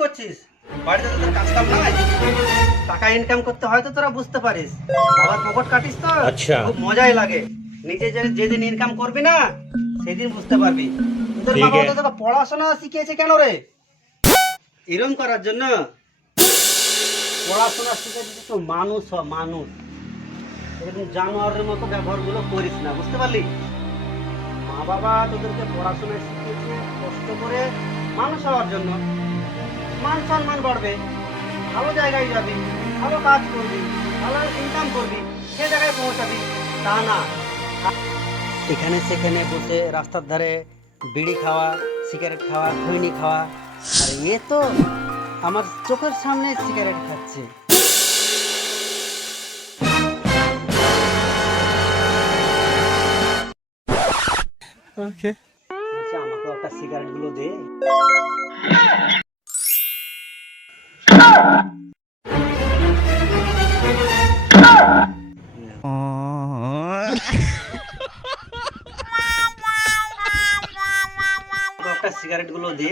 করছিস? বাড়িতে তোদের কাজ কাম নাই। টাকা ইনকাম করতে তোরা বুঝতে পারিস। বাবার পকেট কাটিস তো। আচ্ছা। খুব মজাই লাগে। নিজে যেদিন ইনকাম করবি না সেদিন বুঝতে পারবি। ঠিক বাবা তো তোকে পড়াশোনা শিখিয়েছে কেন রে? এরম করার জন্য পড়াশোনা শিখেছে তো মানুষ হ মানুষ। এরকম জানোয়ারের মতো ব্যবহারগুলো করিস না বুঝতে পারলি? মা বাবা তোদেরকে পড়াশোনা শিখিয়েছে কষ্ট করে মানুষ হওয়ার জন্য মান সম্মান বাড়বে ভালো জায়গায় যাবি ভালো কাজ করবি ভালো ইনকাম করবি সে জায়গায় পৌঁছাবি তা না। এখানে সেখানে বসে রাস্তার ধারে বিড়ি খাওয়া সিগারেট খাওয়া খৈনি খাওয়া আর এ তো আমার চোখের সামনে সিগারেট খাচ্ছে। বলছে, আমাকে একটা সিগারেটগুলো দে একটা সিগারেটগুলো দে।